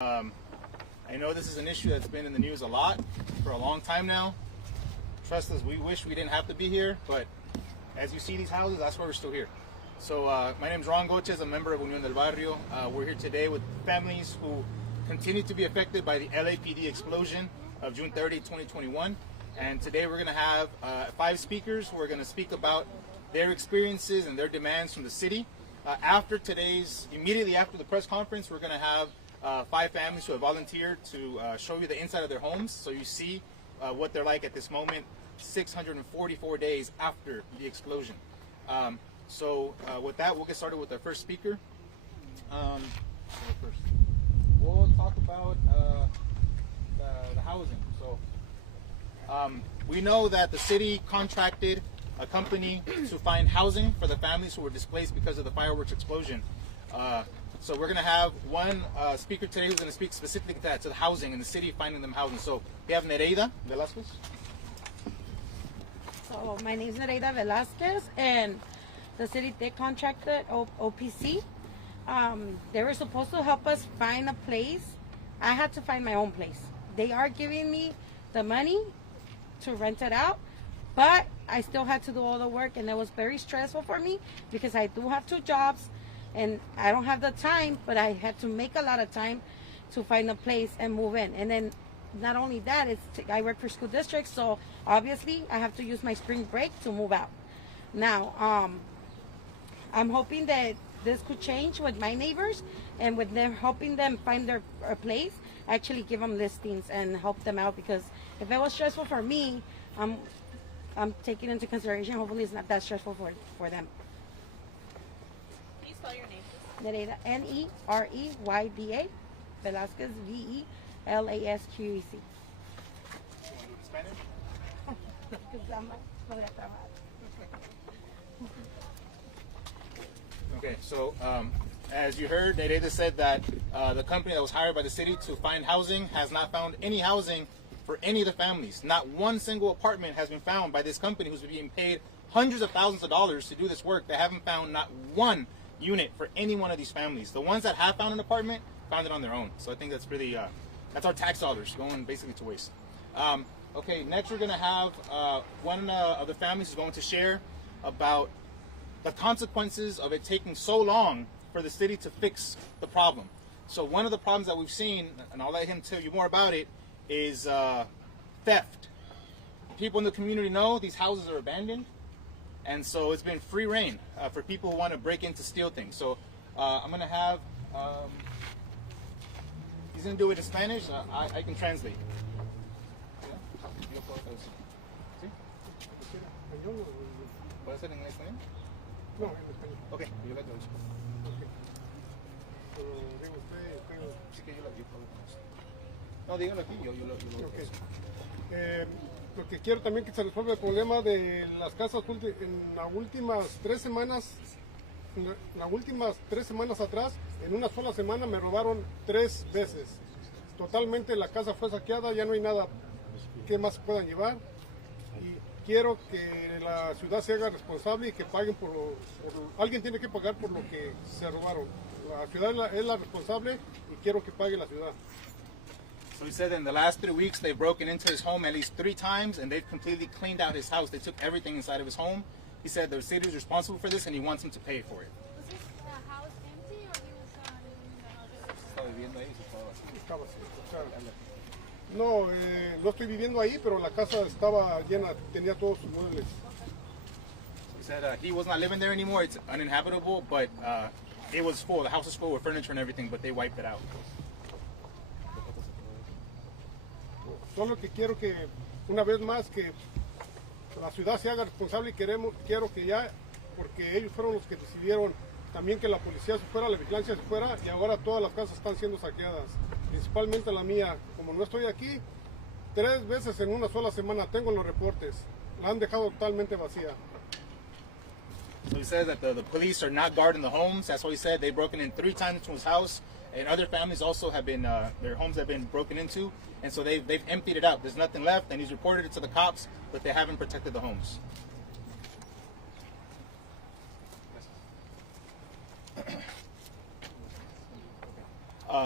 I know this is an issue that's been in the news a lot for a long time now. Trust us, we wish we didn't have to be here, but as you see these houses, that's why we're still here. So my name is Ron Goches, a member of Unión del Barrio. We're here today with families who continue to be affected by the LAPD explosion of June 30, 2021. And today we're going to have 5 speakers who are going to speak about their experiences and their demands from the city. Immediately after the press conference, we're going to have 5 families who have volunteered to show you the inside of their homes, so you see what they're like at this moment, 644 days after the explosion. With that, we'll get started with our first speaker. We'll talk about the housing. We know that the city contracted a company to find housing for the families who were displaced because of the fireworks explosion. So we're going to have one speaker today who's going to speak specifically to that, to the housing and the city finding them housing. So we have Nereida Velasquez. So my name is Nereida Velasquez, and the city did contracted OPC. They were supposed to help us find a place. I had to find my own place. They are giving me the money to rent it out, but I still had to do all the work, and it was very stressful for me because I do have 2 jobs and I don't have the time, but I had to make a lot of time to find a place and move in. And then not only that, I work for school districts, so obviously I have to use my spring break to move out. Now, I'm hoping that this could change with my neighbors, and with them helping them find their place, actually give them listings and help them out, because if it was stressful for me, I'm taking into consideration, hopefully it's not that stressful for them. Can you spell your name, please? Nereida, N-E-R-E-Y-D-A, Velasquez, V-E-L-A-S-Q-E-C. You want to do it in Spanish? Okay, so as you heard, Nereida said that the company that was hired by the city to find housing has not found any housing for any of the families. Not one single apartment has been found by this company, who's being paid hundreds of thousands of dollars to do this work. They haven't found not one unit for any one of these families. The ones that have found an apartment found it on their own. So I think that's really, that's our tax dollars going basically to waste. Okay, next we're going to have one of the families is going to share about the consequences of it taking so long for the city to fix the problem. So one of the problems that we've seen, and I'll let him tell you more about it, is theft. People in the community know these houses are abandoned, and so it's been free reign for people who want to break in to steal things. So I'm going to have, he's going to do it in Spanish. I can translate. ¿Puede ser en español? No, en español. Ok, yo la traduzco. Digo usted. Sí que yo la digo. No, dígalo aquí, yo lo Okay. Lo que quiero también que se resuelva el problema de las casas en las últimas 3 semanas. Las últimas 3 semanas atrás, en una sola semana me robaron 3 veces. Totalmente la casa fue saqueada, ya no hay nada que más puedan llevar. Y quiero que la ciudad se haga responsable y que paguen alguien tiene que pagar por lo que se robaron. La ciudad es la responsable y quiero que pague la ciudad. So he said in the last 3 weeks they've broken into his home at least 3 times, and they've completely cleaned out his house. They took everything inside of his home. He said the city is responsible for this and he wants him to pay for it. Was the house empty, or he was Estaba viviendo ahí, Estaba así, o sea, no, no estoy viviendo ahí, pero la casa estaba llena, tenía todos sus muebles. He said he was not living there anymore. It's uninhabitable, but it was full. The house was full with furniture and everything, but they wiped it out. Solo que quiero que, una vez más, que la ciudad se haga responsable y quiero que ya, porque ellos fueron los que decidieron también que la policía se fuera, la vigilancia se fuera, y ahora todas las casas están siendo saqueadas, principalmente la mía. Como no estoy aquí, 3 veces en una sola semana, tengo los reportes, la han dejado totalmente vacía. So he says that the police are not guarding the homes. That's what he said. They've broken in 3 times into his house, and other families also have been, their homes have been broken into, and so they've emptied it out. There's nothing left, and he's reported it to the cops, but they haven't protected the homes.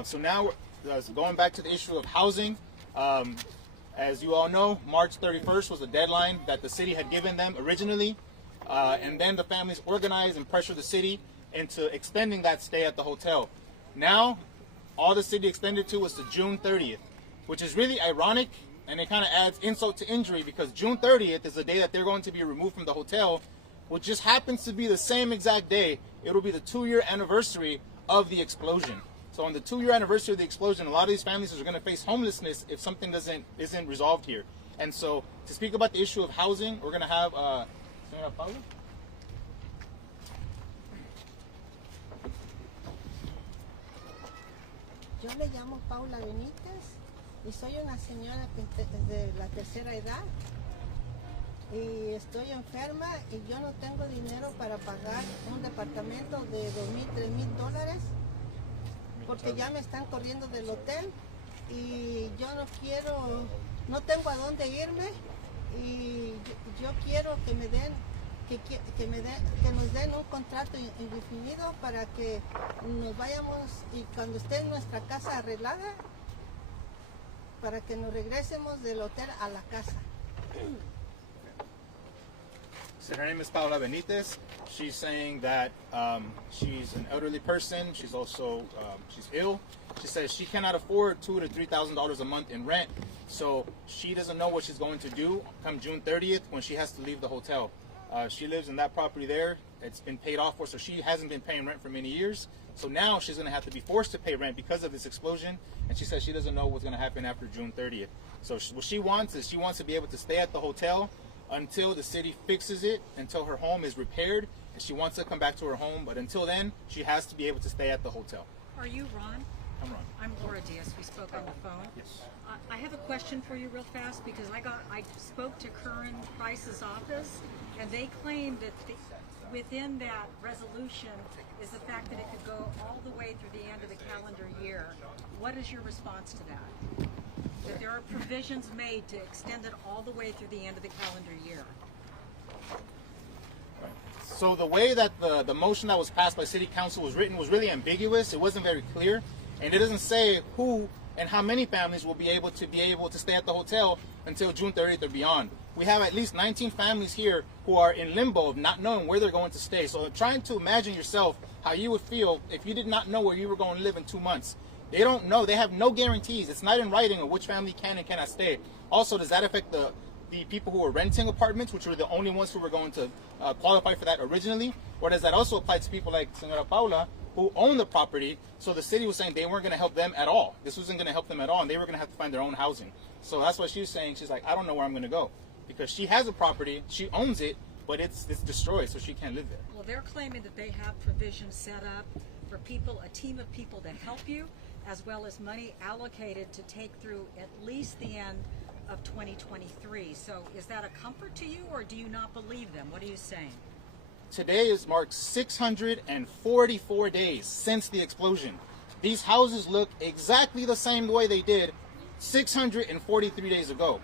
So now going back to the issue of housing, as you all know, March 31st was the deadline that the city had given them originally, and then the families organized and pressured the city into extending that stay at the hotel. Now, all the city extended to was to June 30th, which is really ironic, and it kind of adds insult to injury because June 30th is the day that they're going to be removed from the hotel, which just happens to be the same exact day. It'll be the 2-year anniversary of the explosion. So on the 2-year anniversary of the explosion, a lot of these families are going to face homelessness if something isn't resolved here. And so to speak about the issue of housing, we're going to have Señora Paula. Yo me llamo Paula Benítez y soy una señora de la tercera edad y estoy enferma y yo no tengo dinero para pagar un departamento de $2,000, $3,000 porque ya me están corriendo del hotel y yo no tengo a dónde irme y yo quiero que me den que nos den un contrato indefinido para que nos vayamos y cuando esté nuestra casa arreglada para que nos regresemos del hotel a la casa. So her name is Paula Benitez. She's saying that she's an elderly person. She's also she's ill. She says she cannot afford $2,000 to $3,000 a month in rent. So she doesn't know what she's going to do come June 30th when she has to leave the hotel. She lives in that property there. It's been paid off for, so she hasn't been paying rent for many years. So now she's going to have to be forced to pay rent because of this explosion. And she says she doesn't know what's going to happen after June 30th. So what she wants is she wants to be able to stay at the hotel until the city fixes it, until her home is repaired, and she wants to come back to her home. But until then, she has to be able to stay at the hotel. Are you Ron? I'm Ron. I'm Laura Diaz. We spoke on the phone. Yes. I have a question for you real fast because I spoke to Curran Price's office and they claimed that within that resolution is the fact that it could go all the way through the end of the calendar year. What is your response to that? That there are provisions made to extend it all the way through the end of the calendar year. So the way that the motion that was passed by City Council was written was really ambiguous. It wasn't very clear, and it doesn't say who and how many families will be able to stay at the hotel until June 30th or beyond. We have at least 19 families here who are in limbo of not knowing where they're going to stay. So trying to imagine yourself how you would feel if you did not know where you were going to live in 2 months. They don't know. They have no guarantees. It's not in writing of which family can and cannot stay. Also, does that affect the people who are renting apartments, which were the only ones who were going to qualify for that originally? Or does that also apply to people like Señora Paula, who own the property? So the city was saying they weren't going to help them at all. This wasn't going to help them at all, and they were going to have to find their own housing. So that's what she was saying. She's like, I don't know where I'm going to go. Because she has a property, she owns it, but it's destroyed, so she can't live there. Well, they're claiming that they have provisions set up for people, a team of people to help you, as well as money allocated to take through at least the end of 2023. So is that a comfort to you, or do you not believe them? What are you saying? Today is marked 644 days since the explosion. These houses look exactly the same way they did 643 days ago.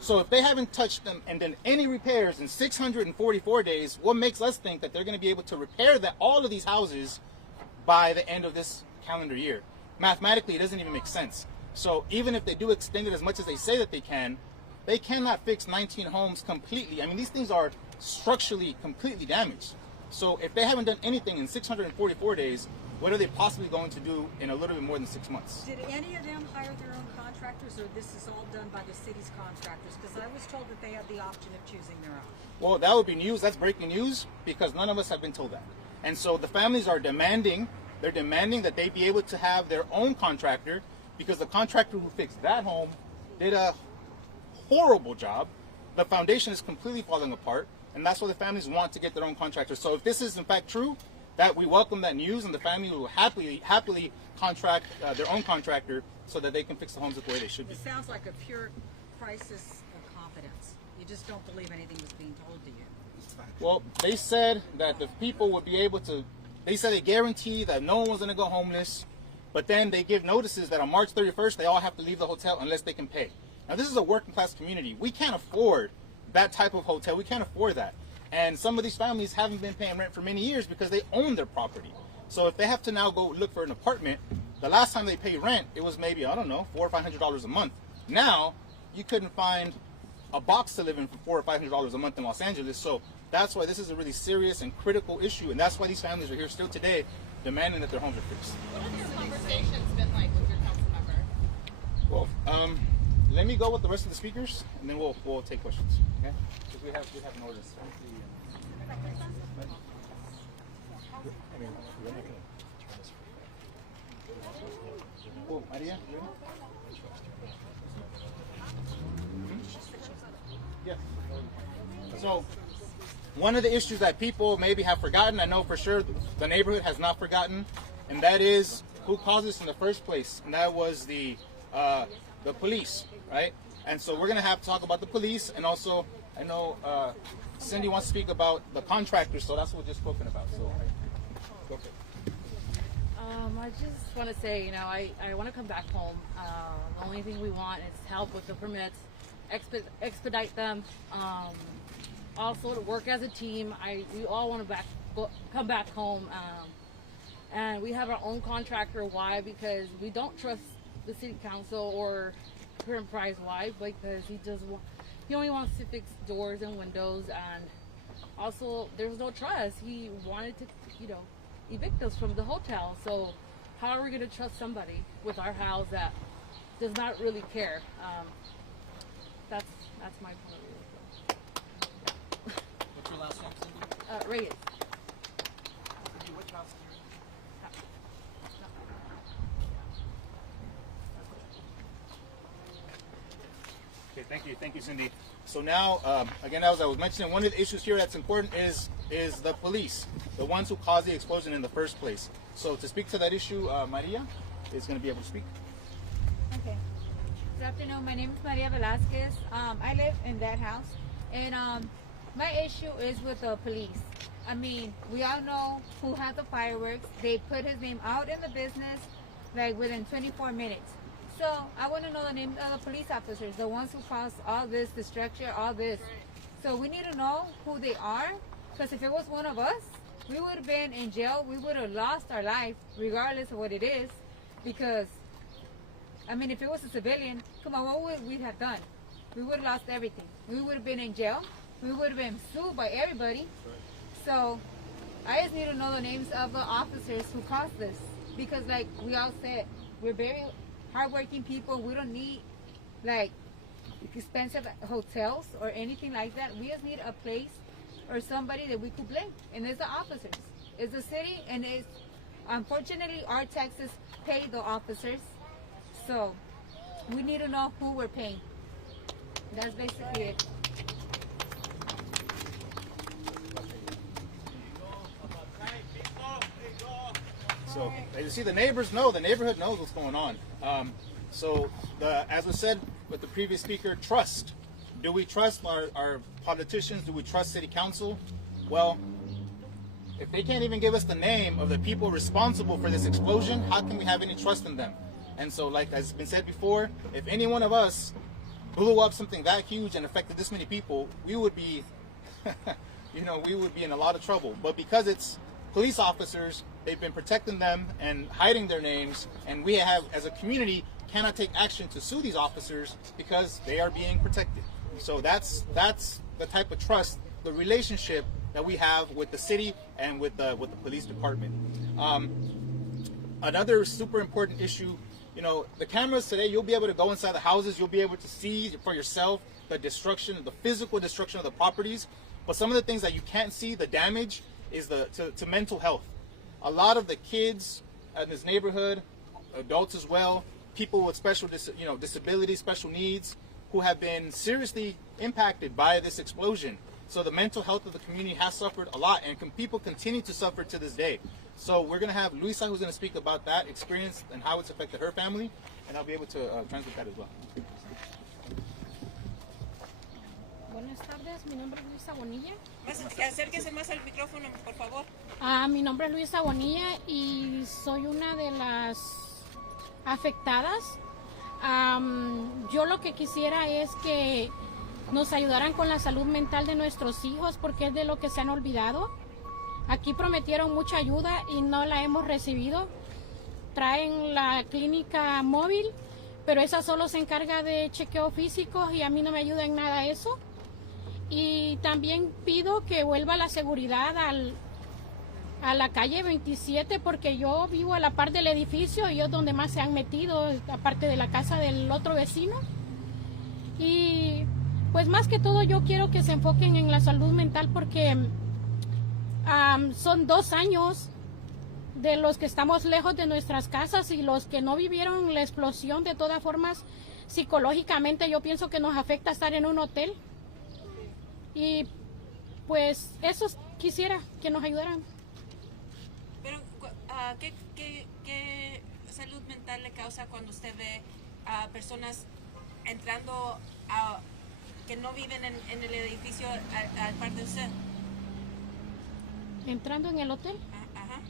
So if they haven't touched them and done any repairs in 644 days, what makes us think that they're going to be able to repair all of these houses by the end of this calendar year? Mathematically, it doesn't even make sense. So even if they do extend it as much as they say that they cannot fix 19 homes completely. I mean, these things are structurally completely damaged. So if they haven't done anything in 644 days, what are they possibly going to do in a little bit more than 6 months? Did any of them hire their own contractors, or this is all done by the city's contractors? Because I was told that they had the option of choosing their own. Well, that would be news. That's breaking news, because none of us have been told that. And so the families are demanding that they be able to have their own contractor, because the contractor who fixed that home did a horrible job. The foundation is completely falling apart, and that's why the families want to get their own contractor. So if this is in fact true, that we welcome that news, and the family will happily contract their own contractor so that they can fix the homes the way they should be. It sounds like a pure crisis of confidence. You just don't believe anything that's being told to you. Well, they said that the people would be able to, they said they guarantee that no one was going to go homeless, but then they give notices that on March 31st, they all have to leave the hotel unless they can pay. Now, this is a working class community. We can't afford that type of hotel. We can't afford that. And some of these families haven't been paying rent for many years because they own their property. So if they have to now go look for an apartment, the last time they paid rent, it was maybe, I don't know, $400 or $500 a month. Now, you couldn't find a box to live in for $400 or $500 a month in Los Angeles. So that's why this is a really serious and critical issue, and that's why these families are here still today, demanding that their homes are fixed. What have your conversations been like with your council member? Well, let me go with the rest of the speakers, and then we'll take questions. Okay? Because we have notice. Oh, Maria, you ready? Yes. So, one of the issues that people maybe have forgotten, I know for sure the neighborhood has not forgotten, and that is who caused this in the first place, and that was the police, right? And so we're gonna have to talk about the police, and also I know Cindy wants to speak about the contractor, so that's what we're just spoken about. So, go for it. I just want to say, you know, I want to come back home. The only thing we want is help with the permits, expedite them. Also to work as a team. We all want to come back home. And we have our own contractor. Why? Because we don't trust the city council or Current Price. Why? Because he only wants to fix doors and windows, and also there's no trust. He wanted to, you know, evict us from the hotel. So how are we going to trust somebody with our house that does not really care? That's my point of view. What's your last name, Cindy? Reyes. Cindy, which house are you in? Okay, thank you, Cindy. So now, again, as I was mentioning, one of the issues here that's important is the police, the ones who caused the explosion in the first place. So to speak to that issue, Maria is going to be able to speak. Okay. Good afternoon. My name is Maria Velasquez. I live in that house, and my issue is with the police. I mean, we all know who had the fireworks. They put his name out in the business like within 24 minutes. So I want to know the name of the police officers, the ones who caused all this destruction, all this. So we need to know who they are, because if it was one of us, we would have been in jail. We would have lost our life, regardless of what it is. Because, I mean, if it was a civilian, come on, what would we have done? We would have lost everything. We would have been in jail. We would have been sued by everybody. So I just need to know the names of the officers who caused this. Because, like we all said, we're very hardworking people. We don't need like expensive hotels or anything like that. We just need a place or somebody that we could blame, and it's the officers. It's the city, and it's unfortunately our taxes pay the officers. So we need to know who we're paying. That's basically it. So as you see, the neighbors know, the neighborhood knows what's going on. As was said with the previous speaker, trust. Do we trust our politicians? Do we trust city council? Well, if they can't even give us the name of the people responsible for this explosion, how can we have any trust in them? And so, like has been said before, if any one of us blew up something that huge and affected this many people, we would be, we would be in a lot of trouble. But because it's police officers, they've been protecting them and hiding their names, and we have, as a community, cannot take action to sue these officers because they are being protected. So that's the type of trust, the relationship that we have with the city and with the police department. Another super important issue, the cameras today, you'll be able to go inside the houses, you'll be able to see for yourself the destruction, the physical destruction of the properties. But some of the things that you can't see, the damage, is to mental health. A lot of the kids in this neighborhood, adults as well, people with special disabilities, special needs, who have been seriously impacted by this explosion. So the mental health of the community has suffered a lot, and people continue to suffer to this day. So we're going to have Luisa, who's going to speak about that experience and how it's affected her family, and I'll be able to translate that as well. Buenas tardes, mi nombre es Luisa Bonilla. Acérquese más al micrófono, por favor. Mi nombre es Luisa Bonilla y soy una de las afectadas. Yo lo que quisiera es que nos ayudaran con la salud mental de nuestros hijos, porque es de lo que se han olvidado. Aquí prometieron mucha ayuda y no la hemos recibido. traen la clínica móvil, pero esa solo se encarga de chequeos físicos y a mí no me ayuda en nada eso. Y también pido que vuelva la seguridad a la calle 27, porque yo vivo a la par del edificio y es donde más se han metido, aparte de la casa del otro vecino. Y pues más que todo yo quiero que se enfoquen en la salud mental, porque son 2 años de los que estamos lejos de nuestras casas, y los que no vivieron la explosión, de todas formas, psicológicamente yo pienso que nos afecta estar en un hotel. Y pues eso quisiera que nos ayudaran. Pero, ¿qué salud mental le causa cuando usted ve a personas entrando que no viven en el edificio al par de usted? ¿Entrando en el hotel? Ajá.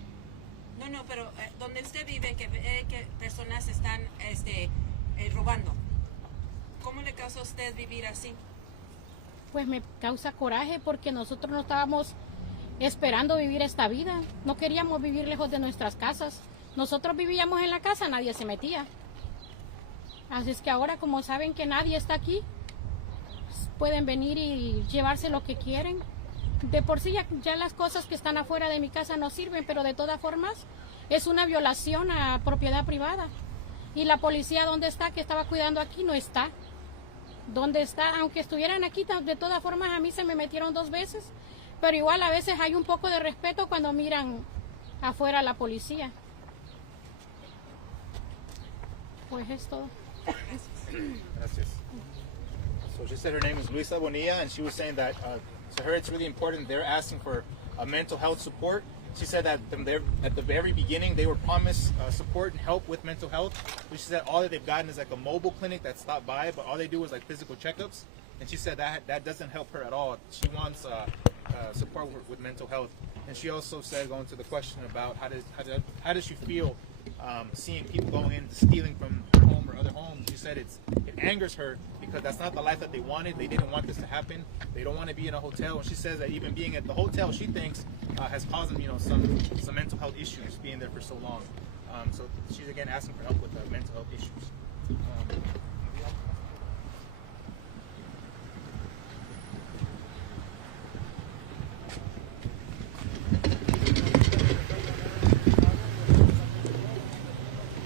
No, pero donde usted vive, que ve que personas están robando. ¿Cómo le causa a usted vivir así? Pues me causa coraje, porque nosotros no estábamos esperando vivir esta vida. No queríamos vivir lejos de nuestras casas. Nosotros vivíamos en la casa, nadie se metía. Así es que ahora, como saben que nadie está aquí, pueden venir y llevarse lo que quieren. De por sí ya las cosas que están afuera de mi casa no sirven, pero de todas formas es una violación a propiedad privada. Y la policía, ¿dónde está? Que estaba cuidando aquí, no está. ¿Dónde está? Aunque estuvieran aquí, de todas formas a mí se me metieron 2 veces, pero igual a veces hay un poco de respeto cuando miran afuera a la policía. Pues es todo. Gracias. So she said her name is Luisa Bonilla, and she was saying that to her it's really important. They're asking for mental health support. She said that at the very beginning they were promised support and help with mental health. But she said all that they've gotten is like a mobile clinic that stopped by, but all they do is like physical checkups. And she said that doesn't help her at all. She wants support with mental health. And she also said, going to the question about how does she feel seeing people going in, stealing from her home or other homes. She said it angers her because that's not the life that they wanted. They didn't want this to happen. They don't want to be in a hotel. And she says that even being at the hotel, she thinks has caused them, some mental health issues being there for so long. So she's again asking for help with mental health issues.